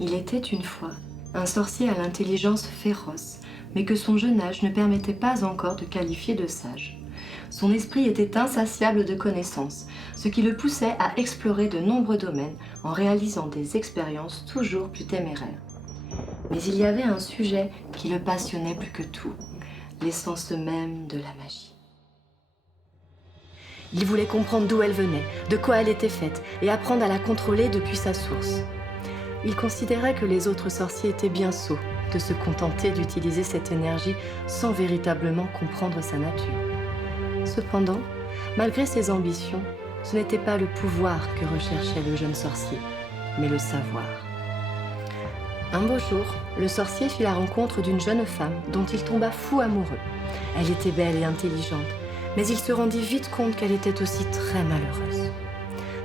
Il était une fois un sorcier à l'intelligence féroce, mais que son jeune âge ne permettait pas encore de qualifier de sage. Son esprit était insatiable de connaissances, ce qui le poussait à explorer de nombreux domaines en réalisant des expériences toujours plus téméraires. Mais il y avait un sujet qui le passionnait plus que tout, l'essence même de la magie. Il voulait comprendre d'où elle venait, de quoi elle était faite, et apprendre à la contrôler depuis sa source. Il considérait que les autres sorciers étaient bien sots de se contenter d'utiliser cette énergie sans véritablement comprendre sa nature. Cependant, malgré ses ambitions, ce n'était pas le pouvoir que recherchait le jeune sorcier, mais le savoir. Un beau jour, le sorcier fit la rencontre d'une jeune femme dont il tomba fou amoureux. Elle était belle et intelligente, mais il se rendit vite compte qu'elle était aussi très malheureuse.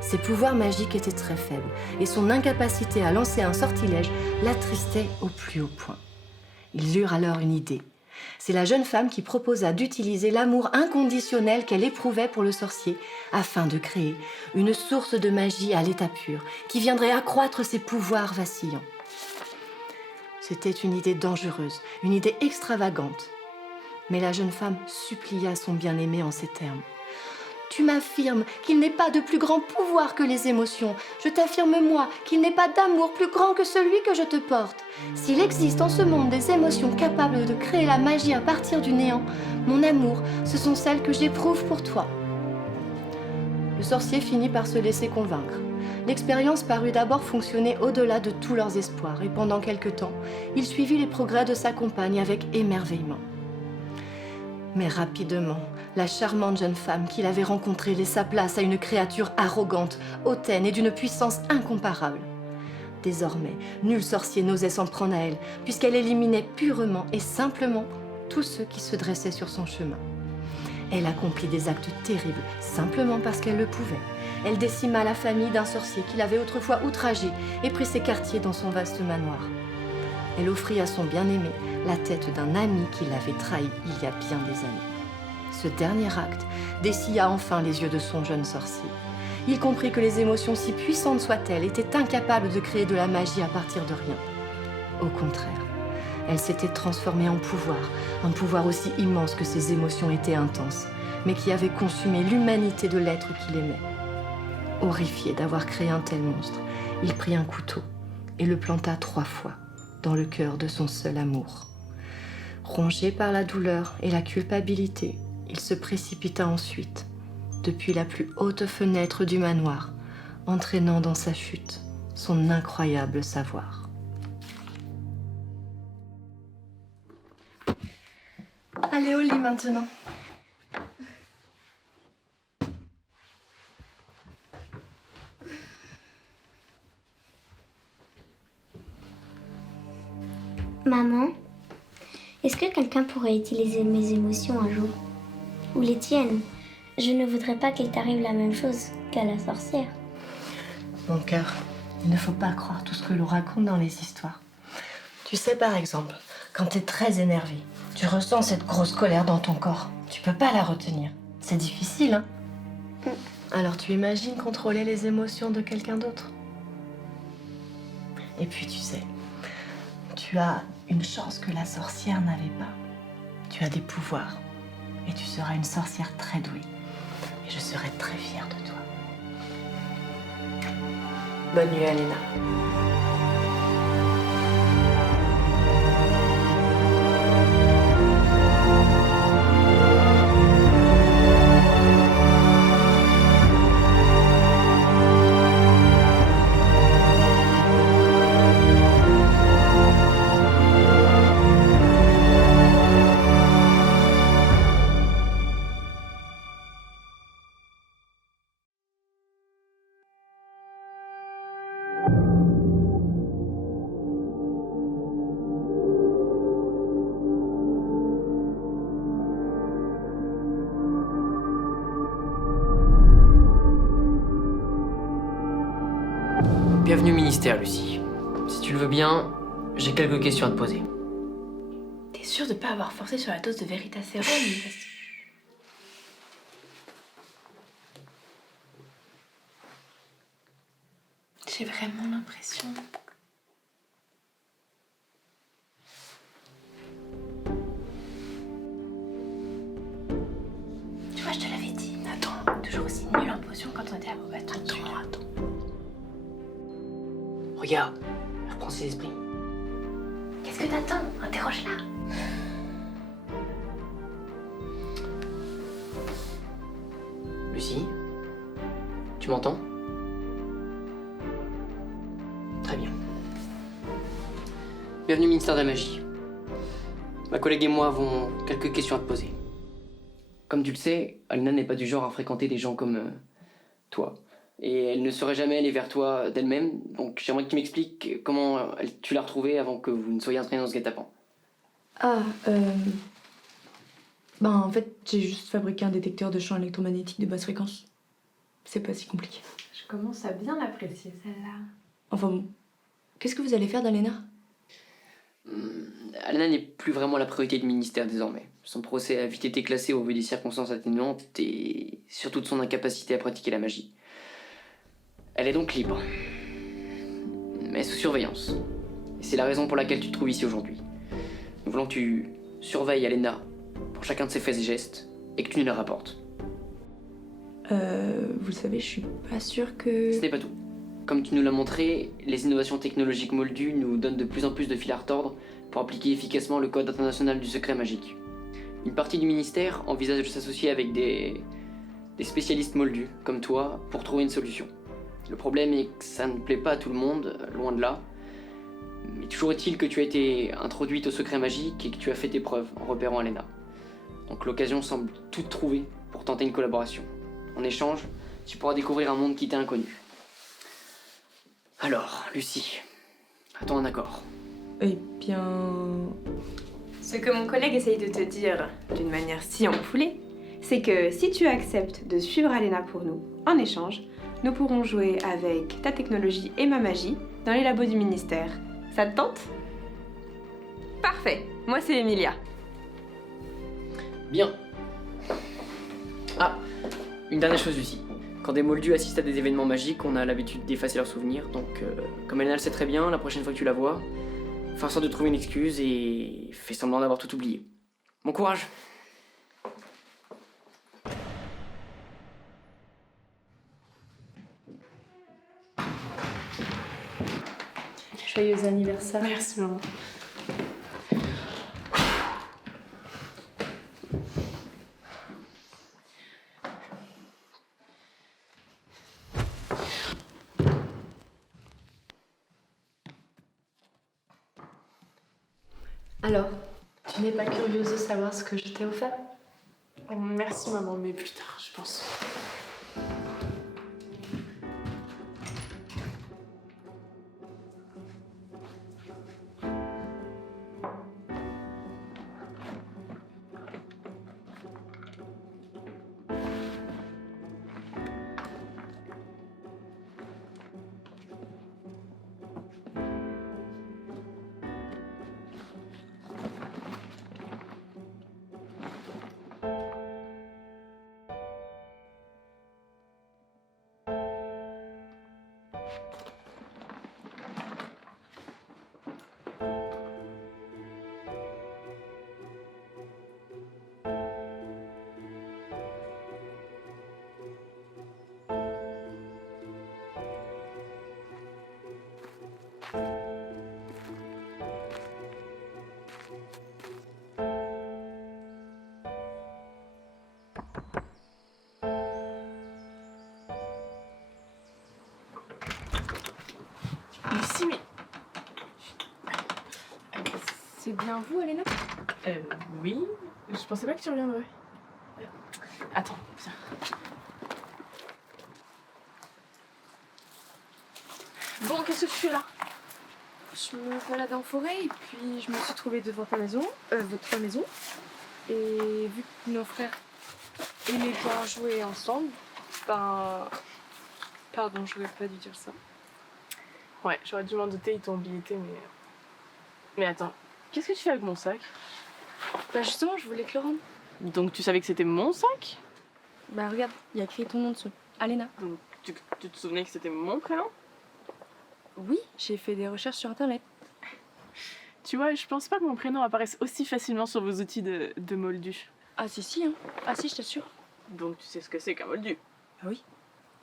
Ses pouvoirs magiques étaient très faibles et son incapacité à lancer un sortilège l'attristait au plus haut point. Ils eurent alors une idée. C'est la jeune femme qui proposa d'utiliser l'amour inconditionnel qu'elle éprouvait pour le sorcier afin de créer une source de magie à l'état pur qui viendrait accroître ses pouvoirs vacillants. C'était une idée dangereuse, une idée extravagante. Mais la jeune femme supplia son bien-aimé en ces termes. « Tu m'affirmes qu'il n'est pas de plus grand pouvoir que les émotions. Je t'affirme, moi, qu'il n'est pas d'amour plus grand que celui que je te porte. S'il existe en ce monde des émotions capables de créer la magie à partir du néant, mon amour, ce sont celles que j'éprouve pour toi. » Le sorcier finit par se laisser convaincre. L'expérience parut d'abord fonctionner au-delà de tous leurs espoirs et pendant quelque temps, il suivit les progrès de sa compagne avec émerveillement. Mais rapidement, la charmante jeune femme qu'il avait rencontrée laissa place à une créature arrogante, hautaine et d'une puissance incomparable. Désormais, nul sorcier n'osait s'en prendre à elle, puisqu'elle éliminait purement et simplement tous ceux qui se dressaient sur son chemin. Elle accomplit des actes terribles, simplement parce qu'elle le pouvait. Elle décima la famille d'un sorcier qui l'avait autrefois outragé et prit ses quartiers dans son vaste manoir. Elle offrit à son bien-aimé la tête d'un ami qui l'avait trahi il y a bien des années. Ce dernier acte dessilla enfin les yeux de son jeune sorcier. Il comprit que les émotions, si puissantes soient-elles, étaient incapables de créer de la magie à partir de rien. Au contraire, elle s'était transformée en pouvoir, un pouvoir aussi immense que ses émotions étaient intenses, mais qui avait consumé l'humanité de l'être qu'il aimait. Horrifié d'avoir créé un tel monstre, il prit un couteau et le planta 3 fois dans le cœur de son seul amour. Rongé par la douleur et la culpabilité, il se précipita ensuite depuis la plus haute fenêtre du manoir, entraînant dans sa chute son incroyable savoir. Allez au lit maintenant. Maman, est-ce que quelqu'un pourrait utiliser mes émotions un jour? Ou les tiennes? Je ne voudrais pas qu'il t'arrive la même chose qu'à la sorcière. Mon cœur, il ne faut pas croire tout ce que l'on raconte dans les histoires. Tu sais, par exemple, quand tu es très énervé, tu ressens cette grosse colère dans ton corps. Tu peux pas la retenir. C'est difficile, hein? Alors tu imagines contrôler les émotions de quelqu'un d'autre? Et puis tu sais, tu as une chance que la sorcière n'avait pas. Tu as des pouvoirs. Et tu seras une sorcière très douée. Et je serai très fière de toi. Bonne nuit, Alena. Bienvenue au ministère, Lucie. Si tu le veux bien, j'ai quelques questions à te poser. T'es sûre de pas avoir forcé sur la dose de Veritaserum? J'ai vraiment l'impression Regarde, reprends ses esprits. Qu'est-ce que t'attends? Interroge-la. Lucie, tu m'entends? Très bien. Bienvenue au ministère de la Magie. Ma collègue et moi avons quelques questions à te poser. Comme tu le sais, Alena n'est pas du genre à fréquenter des gens comme toi. Et elle ne serait jamais allée vers toi d'elle-même, donc j'aimerais que tu m'expliques comment tu l'as retrouvée avant que vous ne soyez entraînés dans ce guet-apens. Ah, en fait, j'ai juste fabriqué un détecteur de champs électromagnétiques de basse fréquence. C'est pas si compliqué. Je commence à bien l'apprécier, celle-là. Enfin bon, qu'est-ce que vous allez faire d'Alena? Alena n'est plus vraiment la priorité du ministère désormais. Son procès a vite été classé au vu des circonstances atténuantes et surtout de son incapacité à pratiquer la magie. Elle est donc libre, mais sous surveillance. Et c'est la raison pour laquelle tu te trouves ici aujourd'hui. Nous voulons que tu surveilles Alena pour chacun de ses faits et gestes et que tu nous les rapportes. Vous le savez, je suis pas sûre que... Ce n'est pas tout. Comme tu nous l'as montré, les innovations technologiques moldues nous donnent de plus en plus de fil à retordre pour appliquer efficacement le Code international du secret magique. Une partie du ministère envisage de s'associer avec des spécialistes moldus, comme toi, pour trouver une solution. Le problème est que ça ne plaît pas à tout le monde, loin de là. Mais toujours est-il que tu as été introduite au secret magique et que tu as fait tes preuves en repérant Alena. Donc l'occasion semble toute trouvée pour tenter une collaboration. En échange, tu pourras découvrir un monde qui t'est inconnu. Alors, Lucie, a-t-on un accord? Eh bien... Ce que mon collègue essaye de te dire d'une manière si enfoulée, c'est que si tu acceptes de suivre Alena pour nous, en échange, nous pourrons jouer avec ta technologie et ma magie dans les labos du ministère. Ça te tente? Parfait, moi c'est Emilia. Bien. Ah, une dernière chose, Lucie. Quand des moldus assistent à des événements magiques, on a l'habitude d'effacer leurs souvenirs, donc comme Elena le sait très bien, la prochaine fois que tu la vois, fais en sorte de trouver une excuse et fais semblant d'avoir tout oublié. Bon courage! Joyeux anniversaire. Merci maman. Alors, tu n'es pas curieuse de savoir ce que je t'ai offert? Merci maman, mais plus tard je pense. Lucie, mais... C'est bien vous, Alena? Oui. Je pensais pas que tu reviendrais. Attends, viens. Bon, qu'est-ce que tu fais là? Je me baladais en forêt et puis je me suis trouvée devant ta maison, votre maison. Et vu que nos frères aimaient bien jouer ensemble, ben... Pardon, j'aurais pas dû dire ça. Ouais, j'aurais dû m'en douter, ils t'ont habilité, mais... Mais attends, qu'est-ce que tu fais avec mon sac? Bah justement, je voulais te le rendre. Donc tu savais que c'était mon sac? Bah regarde, il y a écrit ton nom dessus. Alena. Donc tu te souvenais que c'était mon prénom? Oui, j'ai fait des recherches sur internet. Tu vois, je pense pas que mon prénom apparaisse aussi facilement sur vos outils de moldu. Ah si, hein. Ah si, je t'assure. Donc tu sais ce que c'est qu'un moldu? Ah oui.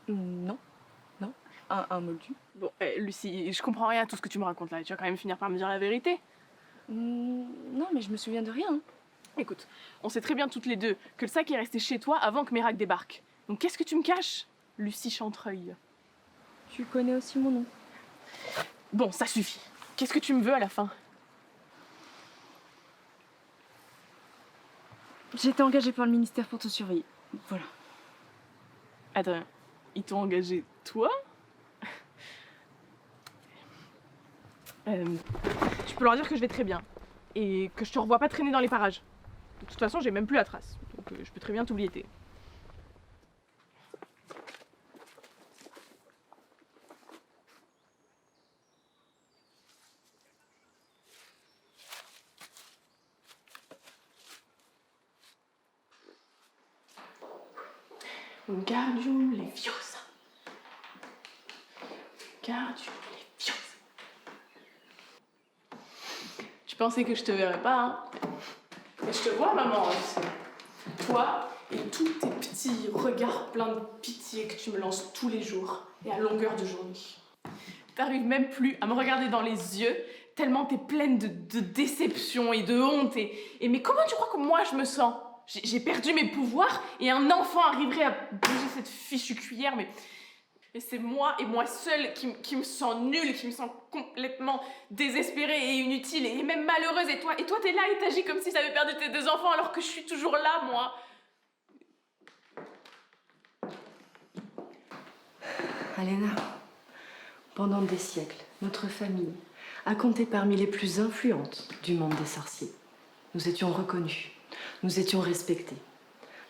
Non. un moldu. Bon, Lucie, je comprends rien à tout ce que tu me racontes là. Tu vas quand même finir par me dire la vérité. Non, mais je me souviens de rien. Hein. Écoute, on sait très bien toutes les deux que le sac est resté chez toi avant que Mérac débarque. Donc qu'est-ce que tu me caches, Lucie Chantreuil? Tu connais aussi mon nom. Bon, ça suffit. Qu'est-ce que tu me veux à la fin? J'ai été engagée par le ministère pour te surveiller. Voilà. Attends, ils t'ont engagé toi? Je peux leur dire que je vais très bien et que je te revois pas traîner dans les parages. De toute façon, j'ai même plus la trace, donc je peux très bien t'oublier. Wingardium Leviosa. Wingardium Leviosa. Tu pensais que je te verrais pas, hein? Mais je te vois, maman, aussi. Toi et tous tes petits regards pleins de pitié que tu me lances tous les jours et à longueur de journée. T'arrives même plus à me regarder dans les yeux tellement t'es pleine de déception et de honte. Mais comment tu crois que moi je me sens? J'ai perdu mes pouvoirs et un enfant arriverait à bouger cette fichue cuillère, mais c'est moi et moi seule qui me sens nulle, qui me sens complètement désespérée et inutile et même malheureuse. Et toi t'es là et t'agis comme si t'avais perdu tes 2 enfants alors que je suis toujours là, moi. Alena, pendant des siècles, notre famille a compté parmi les plus influentes du monde des sorciers. Nous étions reconnus, nous étions respectés.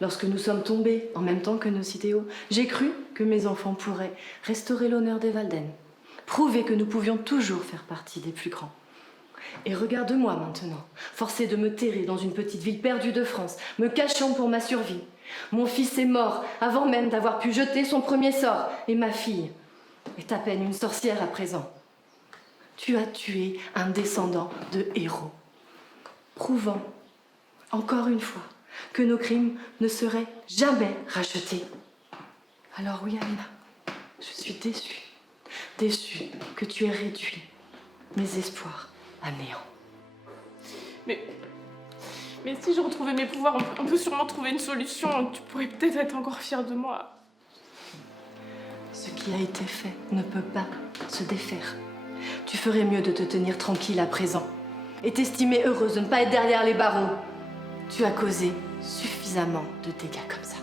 Lorsque nous sommes tombés en même temps que nos idéaux, j'ai cru que mes enfants pourraient restaurer l'honneur des Walden, prouver que nous pouvions toujours faire partie des plus grands. Et regarde-moi maintenant, forcée de me terrer dans une petite ville perdue de France, me cachant pour ma survie. Mon fils est mort avant même d'avoir pu jeter son premier sort, et ma fille est à peine une sorcière à présent. Tu as tué un descendant de héros, prouvant, encore une fois, que nos crimes ne seraient jamais rachetés. Alors oui, Alena, je suis déçue. Déçue que tu aies réduit mes espoirs à néant. Mais si je retrouvais mes pouvoirs, on peut sûrement trouver une solution. Tu pourrais peut-être être encore fière de moi. Ce qui a été fait ne peut pas se défaire. Tu ferais mieux de te tenir tranquille à présent et t'estimer heureuse de ne pas être derrière les barreaux. Tu as causé suffisamment de dégâts comme ça.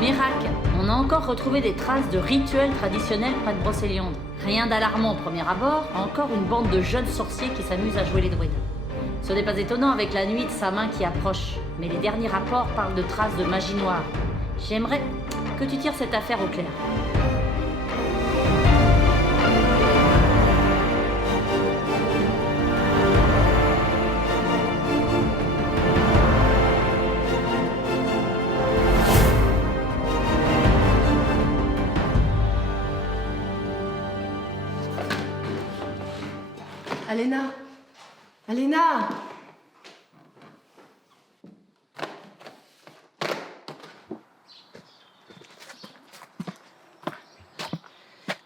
Mérac, on a encore retrouvé des traces de rituels traditionnels près de Brocéliande. Rien d'alarmant au premier abord, encore une bande de jeunes sorciers qui s'amusent à jouer les druides. Ce n'est pas étonnant avec la nuit de sa main qui approche, mais les derniers rapports parlent de traces de magie noire. J'aimerais que tu tires cette affaire au clair. Alena! Alena!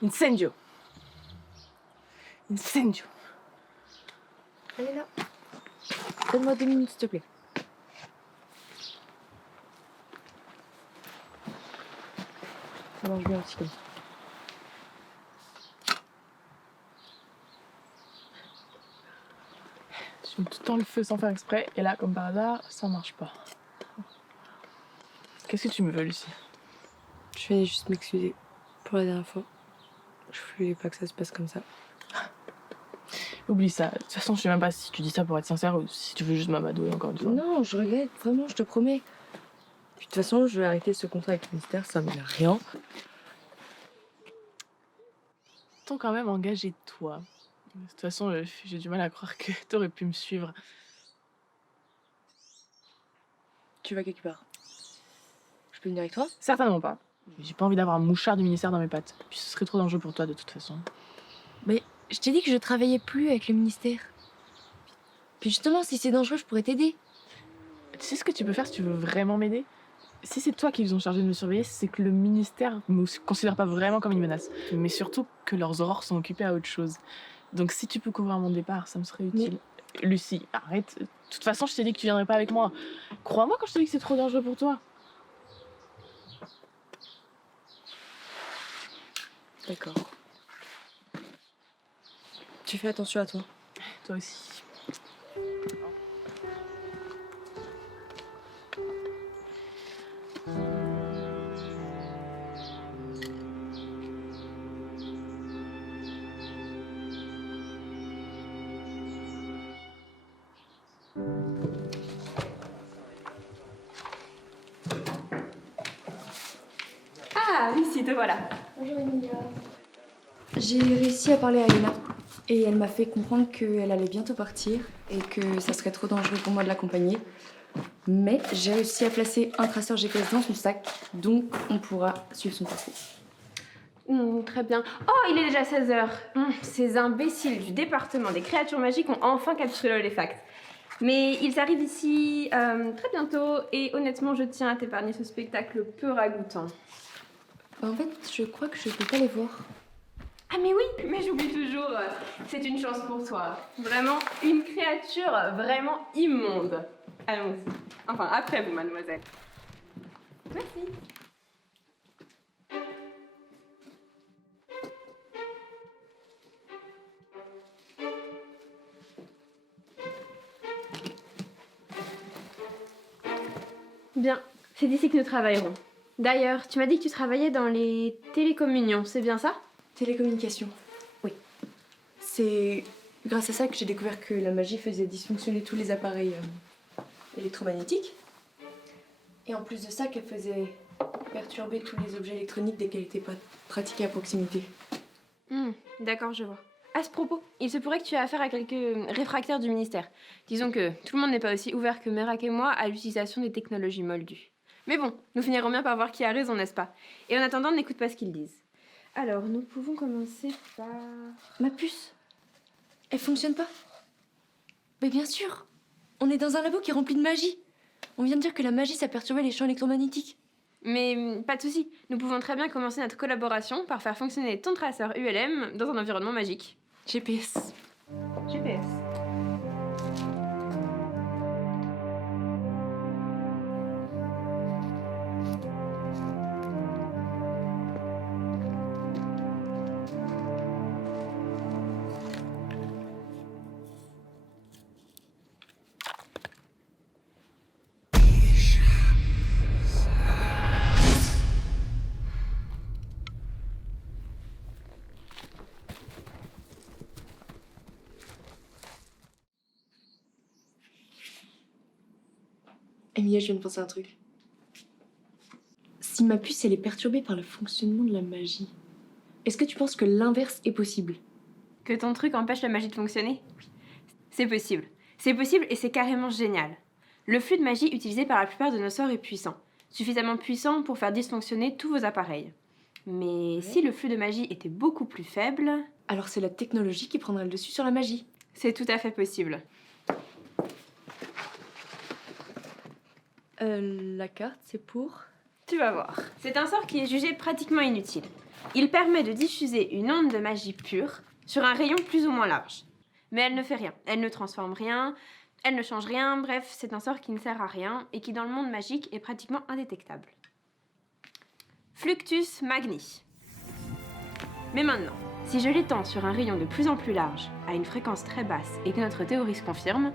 Incendio. Incendio. Alena, donne-moi 2 minutes, s'il te plaît. Ça marche bien aussi comme ça. Je mets tout le temps le feu sans faire exprès, et là, comme par hasard, ça marche pas. Qu'est-ce que tu me veux, Lucie? Je venais juste m'excuser pour la dernière fois. Je voulais pas que ça se passe comme ça. Oublie ça. De toute façon, je sais même pas si tu dis ça pour être sincère ou si tu veux juste m'amadouer encore une fois. Non, je regrette, vraiment, je te promets. Puis de toute façon, je vais arrêter ce contrat avec le ministère, ça mène à rien. T'ont quand même engagé toi. De toute façon, j'ai du mal à croire que t'aurais pu me suivre. Tu vas quelque part. Je peux venir avec toi? Certainement pas. J'ai pas envie d'avoir un mouchard du ministère dans mes pattes. Puis ce serait trop dangereux pour toi de toute façon. Mais je t'ai dit que je travaillais plus avec le ministère. Puis justement, si c'est dangereux, je pourrais t'aider. Tu sais ce que tu peux faire si tu veux vraiment m'aider? Si c'est toi qui les ont chargés de me surveiller, c'est que le ministère me considère pas vraiment comme une menace. Mais surtout que leurs aurores sont occupées à autre chose. Donc si tu peux couvrir mon départ, ça me serait utile. Lucie, arrête. De toute façon, je t'ai dit que tu viendrais pas avec moi. Crois-moi quand je te dis que c'est trop dangereux pour toi. D'accord. Tu fais attention à toi. Toi aussi. Ah, Lucie, te voilà. Bonjour Emilia. J'ai réussi à parler à Elena. Et elle m'a fait comprendre qu'elle allait bientôt partir et que ça serait trop dangereux pour moi de l'accompagner. Mais j'ai réussi à placer un traceur GPS dans son sac, donc on pourra suivre son parcours. Très bien. Oh, il est déjà 16h. Ces imbéciles du département des créatures magiques ont enfin capturé l'Oléfact. Mais ils arrivent ici très bientôt et honnêtement, je tiens à t'épargner ce spectacle peu ragoûtant. En fait, je crois que je peux pas les voir. Ah mais oui, mais j'oublie toujours. C'est une chance pour toi. Vraiment une créature vraiment immonde. Allons-y. Enfin, après vous, mademoiselle. Merci. Bien, c'est d'ici que nous travaillerons. D'ailleurs, tu m'as dit que tu travaillais dans les télécommunions, c'est bien ça? Télécommunication. Oui. C'est grâce à ça que j'ai découvert que la magie faisait dysfonctionner tous les appareils électromagnétiques. Et en plus de ça, qu'elle faisait perturber tous les objets électroniques dès qu'elle n'était pas pratiquée à proximité. D'accord, je vois. À ce propos, il se pourrait que tu aies affaire à quelques réfractaires du ministère. Disons que tout le monde n'est pas aussi ouvert que Merak et moi à l'utilisation des technologies moldues. Mais bon, nous finirons bien par voir qui a raison, n'est-ce pas? Et en attendant, n'écoute pas ce qu'ils disent. Alors, nous pouvons commencer par... Ma puce, elle fonctionne pas? Mais bien sûr. On est dans un labo qui est rempli de magie. On vient de dire que la magie, ça perturbait les champs électromagnétiques. Mais pas de souci, nous pouvons très bien commencer notre collaboration par faire fonctionner ton traceur ULM dans un environnement magique. GPS. GPS. Emilia, je viens de penser à un truc. Si ma puce, elle est perturbée par le fonctionnement de la magie, est-ce que tu penses que l'inverse est possible? Que ton truc empêche la magie de fonctionner? C'est possible. C'est possible et c'est carrément génial. Le flux de magie utilisé par la plupart de nos sorts est puissant. Suffisamment puissant pour faire dysfonctionner tous vos appareils. Mais si le flux de magie était beaucoup plus faible... Alors c'est la technologie qui prendrait le dessus sur la magie. C'est tout à fait possible. La carte, c'est pour... Tu vas voir. C'est un sort qui est jugé pratiquement inutile. Il permet de diffuser une onde de magie pure sur un rayon plus ou moins large. Mais elle ne fait rien. Elle ne transforme rien, elle ne change rien. Bref, c'est un sort qui ne sert à rien et qui, dans le monde magique, est pratiquement indétectable. Fluctus Magni. Mais maintenant, si je l'étends sur un rayon de plus en plus large, à une fréquence très basse, et que notre théorie se confirme,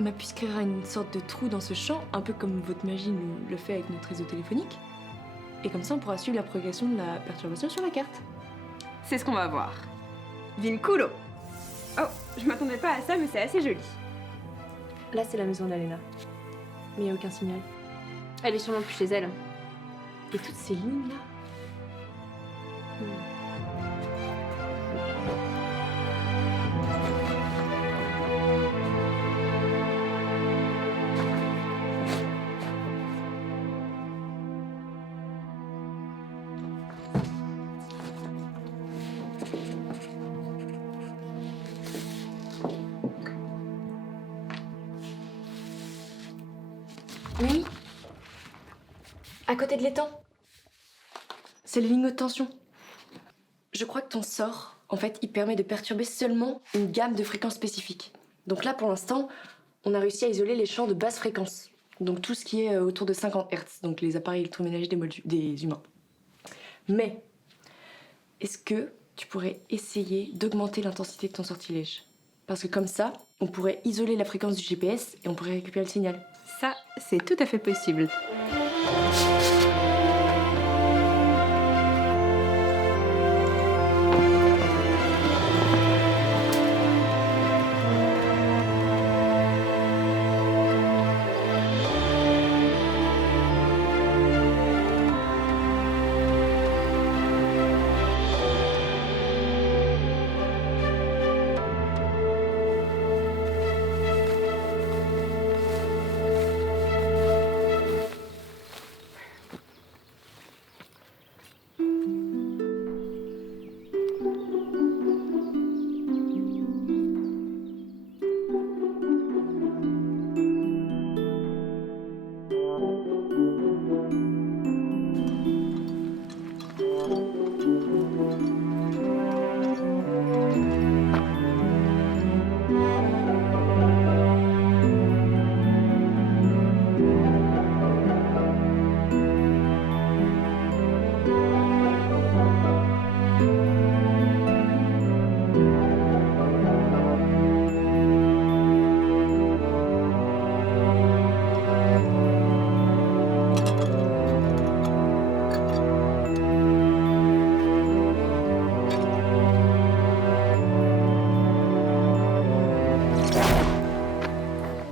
ma puce créera une sorte de trou dans ce champ, un peu comme votre magie nous le fait avec notre réseau téléphonique. Et comme ça, on pourra suivre la progression de la perturbation sur la carte. C'est ce qu'on va voir. Vinculo. Oh, je m'attendais pas à ça, mais c'est assez joli. Là, c'est la maison d'Alena. Mais il n'y a aucun signal. Elle est sûrement plus chez elle. Et toutes ces lignes-là. Oui. À côté de l'étang. C'est les lignes de tension. Je crois que ton sort, en fait, il permet de perturber seulement une gamme de fréquences spécifiques. Donc là, pour l'instant, on a réussi à isoler les champs de basse fréquence. Donc tout ce qui est autour de 50 Hz, donc les appareils électroménagers des humains. Mais, est-ce que tu pourrais essayer d'augmenter l'intensité de ton sortilège? Parce que comme ça, on pourrait isoler la fréquence du GPS et on pourrait récupérer le signal. Ça, c'est tout à fait possible.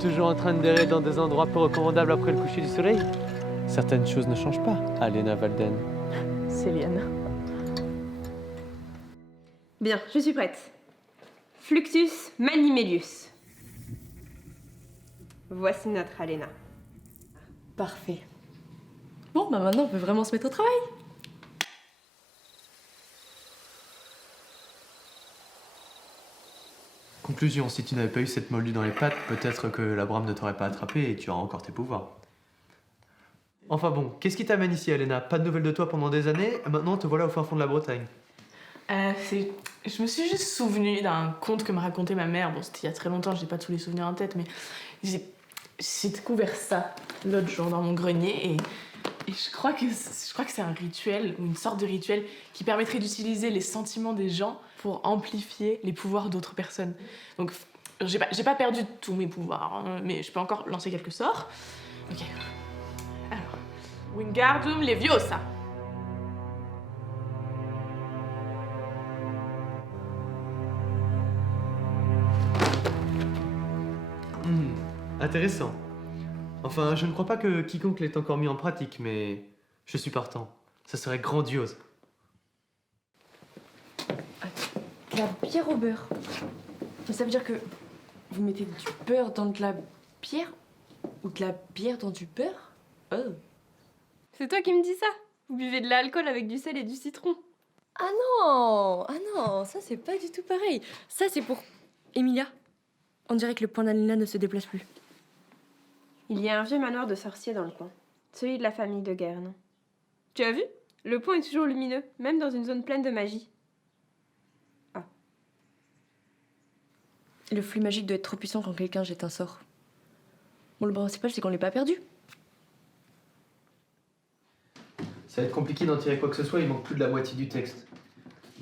Toujours en train de d'errer dans des endroits peu recommandables après le coucher du soleil? Certaines choses ne changent pas, Alena Walden. Céliane. Bien, je suis prête. Fluxus Manimelius. Voici notre Alena. Parfait. Bon, bah maintenant, on peut vraiment se mettre au travail. Conclusion, si tu n'avais pas eu cette moldue dans les pattes, peut-être que la brame ne t'aurait pas attrapé et tu auras encore tes pouvoirs. Enfin bon, qu'est-ce qui t'amène ici, Alena? Pas de nouvelles de toi pendant des années, et maintenant te voilà au fin fond de la Bretagne. Je me suis juste souvenue d'un conte que me racontait ma mère. Bon, c'était il y a très longtemps, j'ai pas tous les souvenirs en tête, mais j'ai découvert ça l'autre jour dans mon grenier et je crois que c'est un rituel ou une sorte de rituel qui permettrait d'utiliser les sentiments des gens pour amplifier les pouvoirs d'autres personnes. Donc, j'ai pas perdu tous mes pouvoirs, hein, mais je peux encore lancer quelques sorts. Ok. Alors, Wingardium Leviosa. Intéressant. Enfin, je ne crois pas que quiconque l'ait encore mis en pratique, mais je suis partant. Ça serait grandiose. De la bière au beurre. Mais ça veut dire que vous mettez du beurre dans de la bière ou de la bière dans du beurre? Oh. C'est toi qui me dis ça? Vous buvez de l'alcool avec du sel et du citron. Ah non, ça c'est pas du tout pareil. Ça c'est pour Emilia. On dirait que le point d'Alena ne se déplace plus. Il y a un vieux manoir de sorciers dans le coin. Celui de la famille de Guerne. Tu as vu? Le pont est toujours lumineux, même dans une zone pleine de magie. Ah. Le flux magique doit être trop puissant quand quelqu'un jette un sort. Bon, le principal c'est qu'on l'ait pas perdu. Ça va être compliqué d'en tirer quoi que ce soit, il manque plus de la moitié du texte.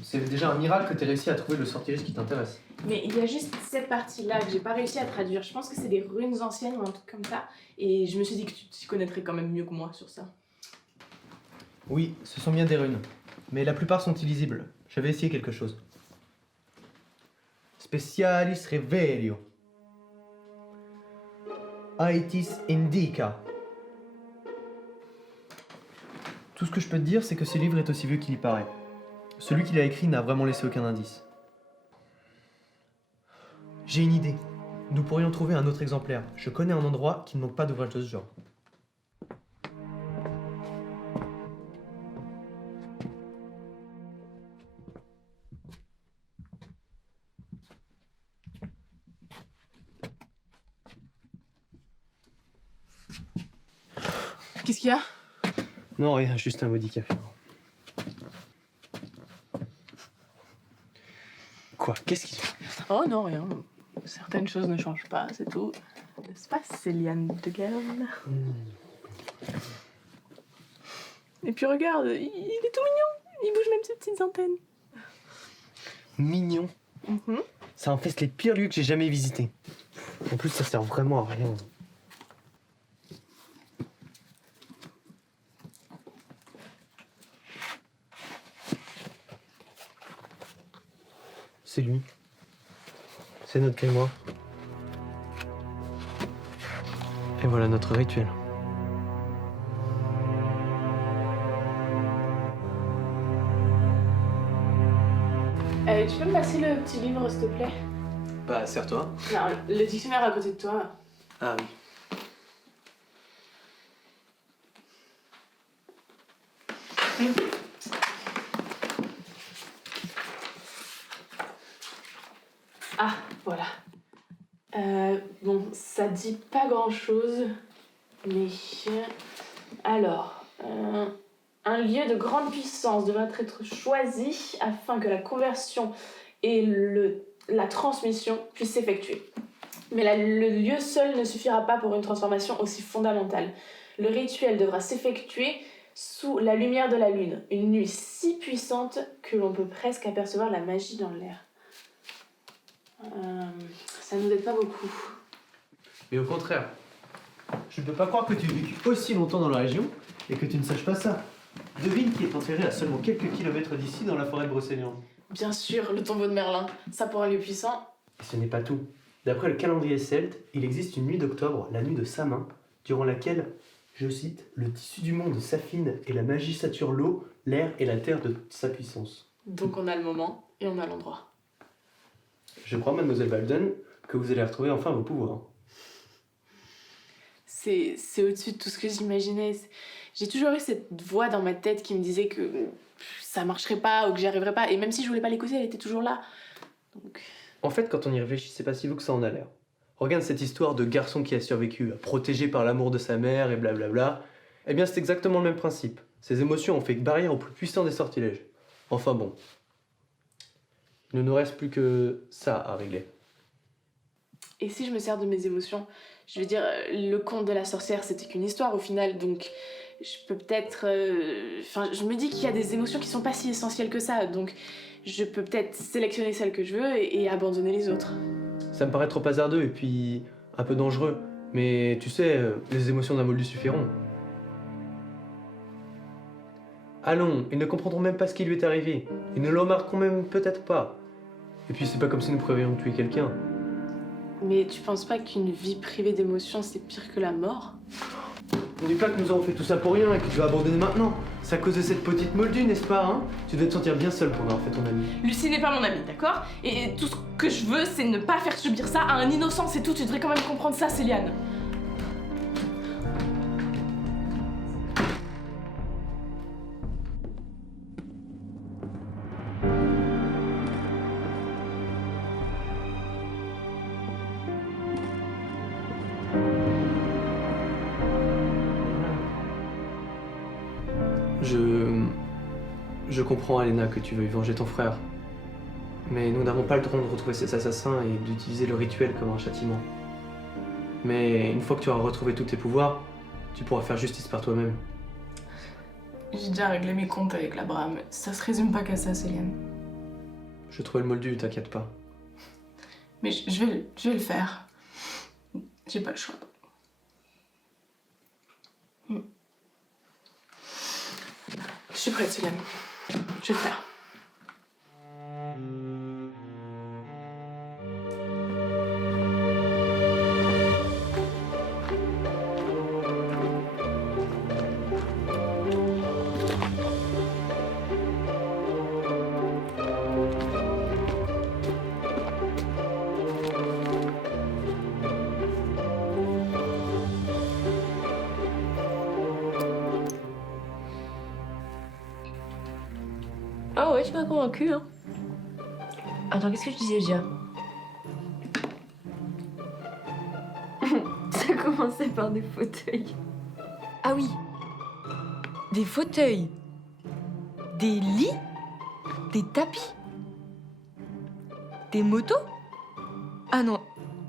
C'est déjà un miracle que t'aies réussi à trouver le sortilège qui t'intéresse. Mais il y a juste cette partie-là que j'ai pas réussi à traduire. Je pense que c'est des runes anciennes ou un truc comme ça. Et je me suis dit que tu t'y connaîtrais quand même mieux que moi sur ça. Oui, ce sont bien des runes. Mais la plupart sont illisibles. J'avais essayé quelque chose. Specialis Revelio. Aetis Indica. Tout ce que je peux te dire, c'est que ce livre est aussi vieux qu'il y paraît. Celui qui l'a écrit n'a vraiment laissé aucun indice. J'ai une idée. Nous pourrions trouver un autre exemplaire. Je connais un endroit qui ne manque pas d'ouvrages de ce genre. Qu'est-ce qu'il y a? Non, rien, juste un maudit café. Quoi? Qu'est-ce qu'il fait? Oh non, rien. Certaines choses ne changent pas, c'est tout. N'est-ce pas, Céliane de Guerre? Et puis regarde, il est tout mignon. Il bouge même ses petites antennes. Mignon. Ça infeste les pires lieux que j'ai jamais visités. En plus, ça sert vraiment à rien. C'est lui. C'est notre grimoire. Et voilà notre rituel. Tu peux me passer le petit livre, s'il te plaît? Bah, serre-toi. Non, le dictionnaire à côté de toi. Ah oui. Ah, voilà. Bon, ça dit pas grand-chose, mais... Alors, un lieu de grande puissance devrait être choisi afin que la conversion et la transmission puissent s'effectuer. Mais le lieu seul ne suffira pas pour une transformation aussi fondamentale. Le rituel devra s'effectuer sous la lumière de la lune, une nuit si puissante que l'on peut presque apercevoir la magie dans l'air. Ça nous aide pas beaucoup. Mais au contraire, je ne peux pas croire que tu aies vécu aussi longtemps dans la région et que tu ne saches pas ça. Devine qui est enterré à seulement quelques kilomètres d'ici dans la forêt de Brocéliande. Bien sûr, le tombeau de Merlin. Ça pour un lieu puissant. Et ce n'est pas tout. D'après le calendrier celte, il existe une nuit d'octobre, la nuit de Samin, durant laquelle, je cite, le tissu du monde s'affine et la magie sature l'eau, l'air et la terre de sa puissance. Donc on a le moment et on a l'endroit. Je crois, mademoiselle Walden, que vous allez retrouver enfin vos pouvoirs. C'est au-dessus de tout ce que j'imaginais. J'ai toujours eu cette voix dans ma tête qui me disait que ça marcherait pas ou que j'y arriverais pas. Et même si je voulais pas l'écouter, elle était toujours là. Donc... En fait, quand on y réfléchit, c'est pas si fou que ça en a l'air. Regarde cette histoire de garçon qui a survécu, protégé par l'amour de sa mère et blablabla. Eh bien, c'est exactement le même principe. Ces émotions ont fait barrière au plus puissant des sortilèges. Enfin bon. Il ne nous reste plus que ça à régler. Et si je me sers de mes émotions, je veux dire, le conte de la sorcière, c'était qu'une histoire au final, donc je peux peut-être... je me dis qu'il y a des émotions qui sont pas si essentielles que ça, donc je peux peut-être sélectionner celles que je veux et abandonner les autres. Ça me paraît trop hasardeux et puis un peu dangereux, mais tu sais, les émotions d'un moldu suffiront. Allons, ils ne comprendront même pas ce qui lui est arrivé. Ils ne le remarqueront même peut-être pas. Et puis c'est pas comme si nous prévoyions de tuer quelqu'un. Mais tu penses pas qu'une vie privée d'émotions, c'est pire que la mort? On dit pas que nous avons fait tout ça pour rien et que tu vas abandonner maintenant. C'est à cause de cette petite moldue, n'est-ce pas, hein? Tu dois te sentir bien seule pour avoir fait ton ami. Lucie n'est pas mon amie, d'accord? Et tout ce que je veux, c'est ne pas faire subir ça à un innocent, c'est tout. Tu devrais quand même comprendre ça, Céliane. Je comprends, Alena, que tu veuilles venger ton frère. Mais nous n'avons pas le droit de retrouver ces assassins et d'utiliser le rituel comme un châtiment. Mais une fois que tu auras retrouvé tous tes pouvoirs, tu pourras faire justice par toi-même. J'ai déjà réglé mes comptes avec la Brame. Ça se résume pas qu'à ça, Céliane. Je vais trouver le moldu, t'inquiète pas. Mais je vais le faire. J'ai pas le choix. Je suis prête, Solène. Je vais le faire. Ah ouais, tu m'as convaincu, hein. Attends, qu'est-ce que je disais déjà? Ça commençait par des fauteuils. Ah oui. Des fauteuils. Des lits. Des tapis. Des motos. Ah non.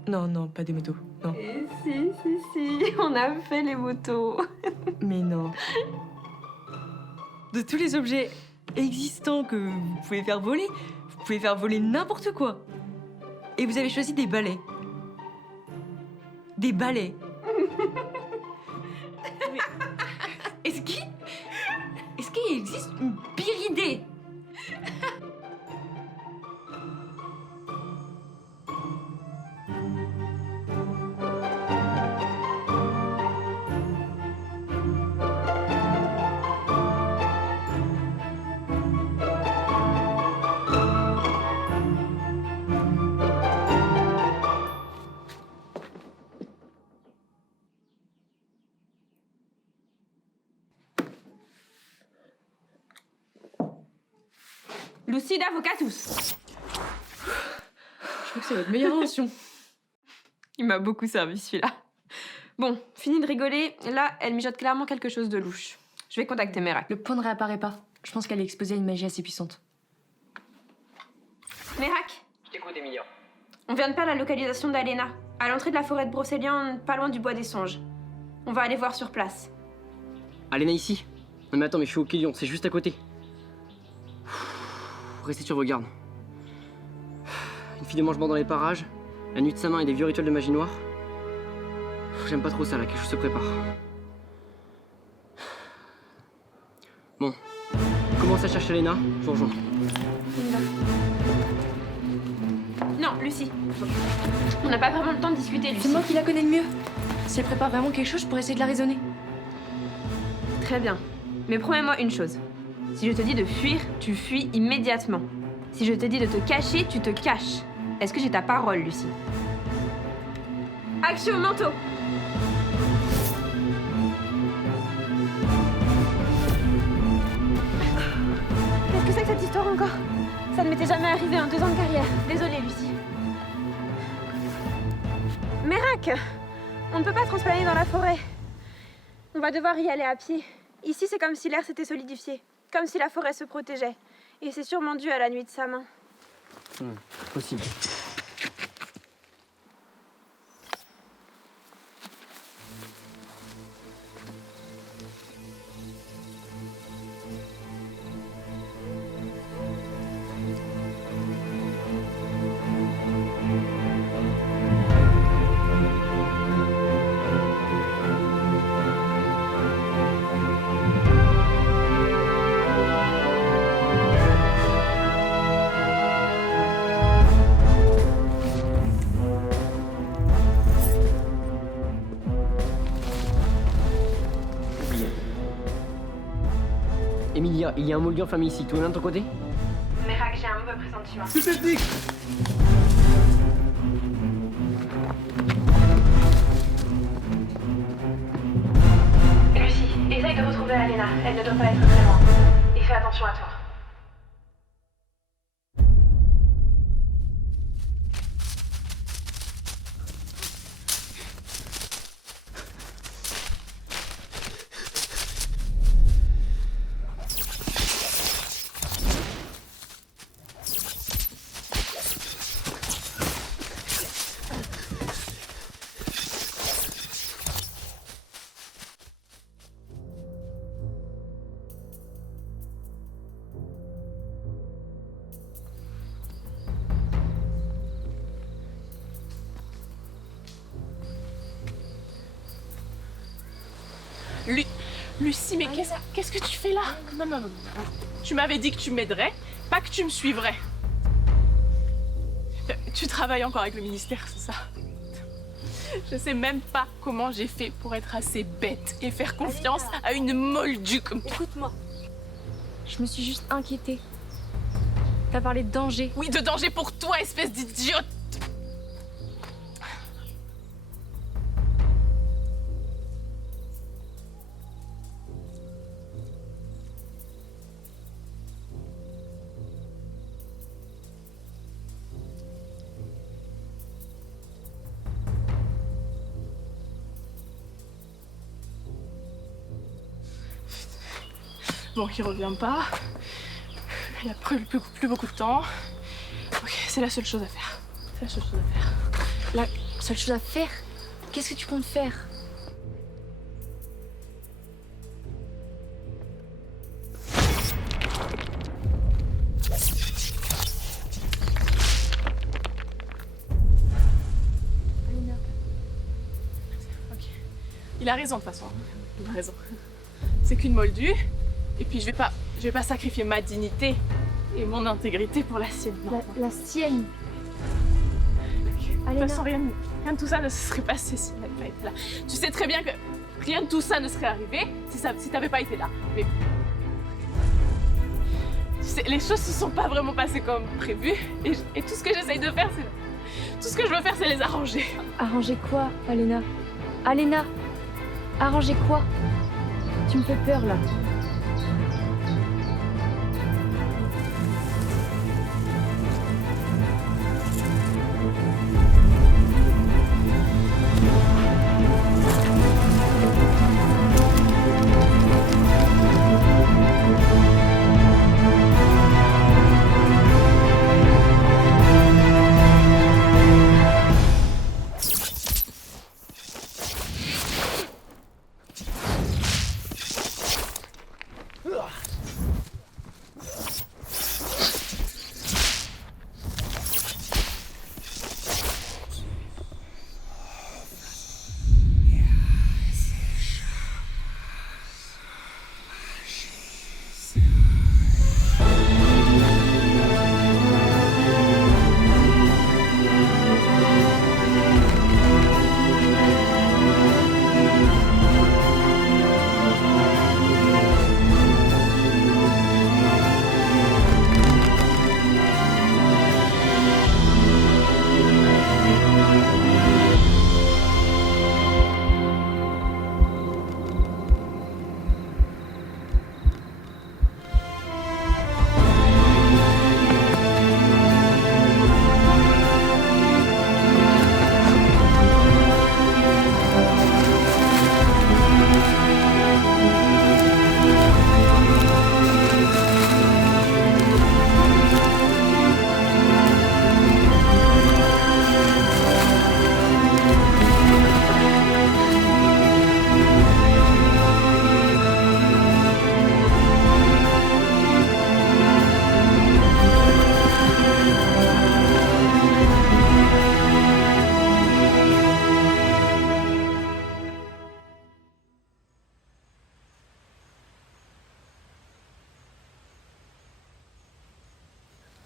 Non, pas des motos. Non. Si, on a fait les motos. Mais non. De tous les objets existants que vous pouvez faire voler n'importe quoi. Et vous avez choisi des balais. Des balais. Mais est-ce qu'il existe une pire idée? Lucida Vocatus. Je crois que c'est votre meilleure invention. Il m'a beaucoup servi celui-là. Bon, fini de rigoler. Là, elle mijote clairement quelque chose de louche. Je vais contacter Merak. Le point ne réapparaît pas. Je pense qu'elle est exposée à une magie assez puissante. Merak, Je t'écoute, Emilia. on vient de perdre la localisation d'Alena, à l'entrée de la forêt de Brocéliande, pas loin du bois des songes. On va aller voir sur place. Alena ici? Non mais attends, mais je suis au Kélion, c'est juste à côté. Restez sur vos gardes. Une fille de mangement dans les parages, la nuit de sa main et des vieux rituels de magie noire. J'aime pas trop ça là, quelque chose se prépare. Bon, commence à chercher Alena, je vous rejoins. Non, Lucie. On n'a pas vraiment le temps de discuter, Lucie. C'est moi qui la connais le mieux. Si elle prépare vraiment quelque chose, je pourrais essayer de la raisonner. Très bien. Mais promets-moi une chose. Si je te dis de fuir, tu fuis immédiatement. Si je te dis de te cacher, tu te caches. Est-ce que j'ai ta parole, Lucie? Action manteau! Qu'est-ce que c'est que cette histoire encore? Ça ne m'était jamais arrivé en 2 ans de carrière. Désolée, Lucie. Merak! On ne peut pas transplaner dans la forêt. On va devoir y aller à pied. Ici, c'est comme si l'air s'était solidifié. Comme si la forêt se protégeait. Et c'est sûrement dû à la nuit de sa main. Possible. Emilia, il y a un moldu en famille ici, tout est bien de ton côté? Merak, j'ai un mauvais pressentiment. Lucie, essaye de retrouver Alena. Elle ne doit pas être très loin. Et fais attention à toi. Lucie, mais qu'est-ce que tu fais là? Non, non, non, non. Tu m'avais dit que tu m'aiderais, pas que tu me suivrais. Tu travailles encore avec le ministère, c'est ça? Je sais même pas comment j'ai fait pour être assez bête et faire confiance à une moldue comme toi. Écoute-moi. Je me suis juste inquiétée. T'as parlé de danger. Oui, de danger pour toi, espèce d'idiote! Bon, il revient pas. Il n'y a plus beaucoup de temps. Ok, c'est la seule chose à faire. C'est la seule chose à faire. La seule chose à faire? Qu'est-ce que tu comptes faire? Ok. Il a raison de toute façon. Il a raison. C'est qu'une moldue. Et puis je vais pas sacrifier ma dignité et mon intégrité pour la sienne. Non. La sienne. De toute façon, rien de tout ça ne se serait passé si elle n'avait pas été là. Tu sais très bien que rien de tout ça ne serait arrivé si t'avais pas été là. Mais tu sais, les choses se sont pas vraiment passées comme prévu. Et tout ce que j'essaye de faire, tout ce que je veux faire, c'est les arranger. Arranger quoi, Alena? Alena, arranger quoi? Tu me fais peur là.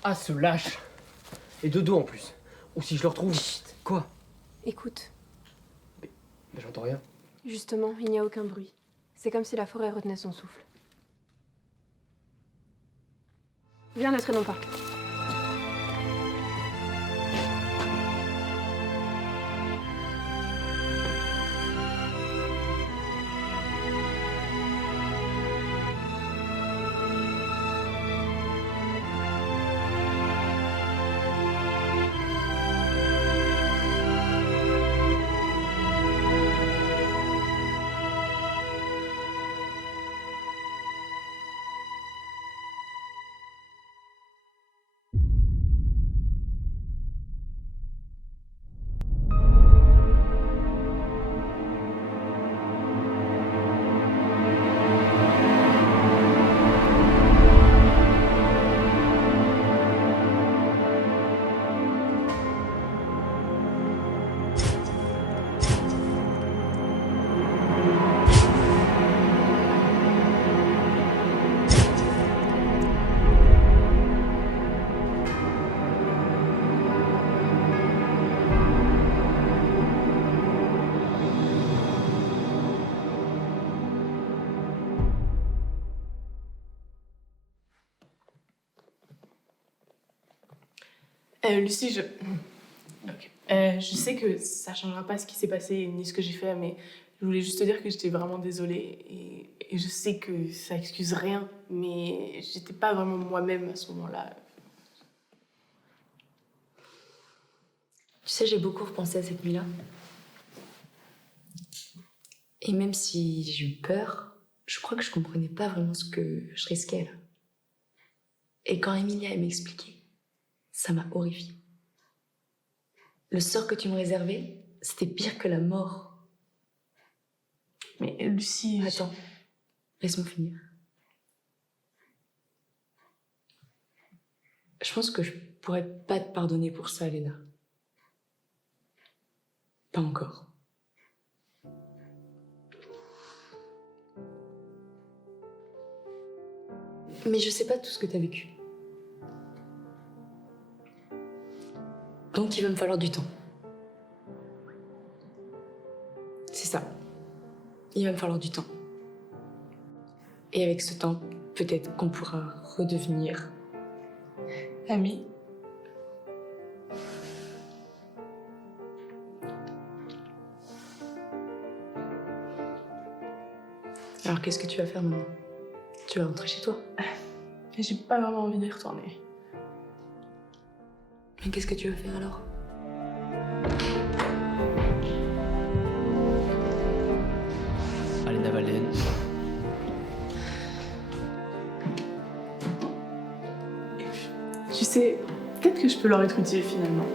Ah, ce lâche! Et de dos en plus. Ou si je le retrouve. Chut. Quoi? Écoute, Mais j'entends rien. justement, il n'y a aucun bruit. C'est comme si la forêt retenait son souffle. Viens, ne traînons pas. Lucie, je sais que ça changera pas ce qui s'est passé ni ce que j'ai fait, mais je voulais juste te dire que j'étais vraiment désolée et je sais que ça excuse rien, mais j'étais pas vraiment moi-même à ce moment-là. Tu sais, j'ai beaucoup repensé à cette nuit-là. Et même si j'ai eu peur, je crois que je comprenais pas vraiment ce que je risquais là. Et quand Emilia m'a expliqué, ça m'a horrifiée. Le sort que tu me réservais, c'était pire que la mort. Mais Lucie... Attends, laisse-moi finir. Je pense que je pourrais pas te pardonner pour ça, Léna. Pas encore. Mais je sais pas tout ce que t'as vécu. Donc il va me falloir du temps. C'est ça. Il va me falloir du temps. Et avec ce temps, peut-être qu'on pourra redevenir Amis. Alors qu'est-ce que tu vas faire maintenant? Tu vas rentrer chez toi? J'ai pas vraiment envie d'y retourner. Mais qu'est-ce que tu vas faire alors? Alena Valen. Tu sais, peut-être que je peux leur être utile finalement.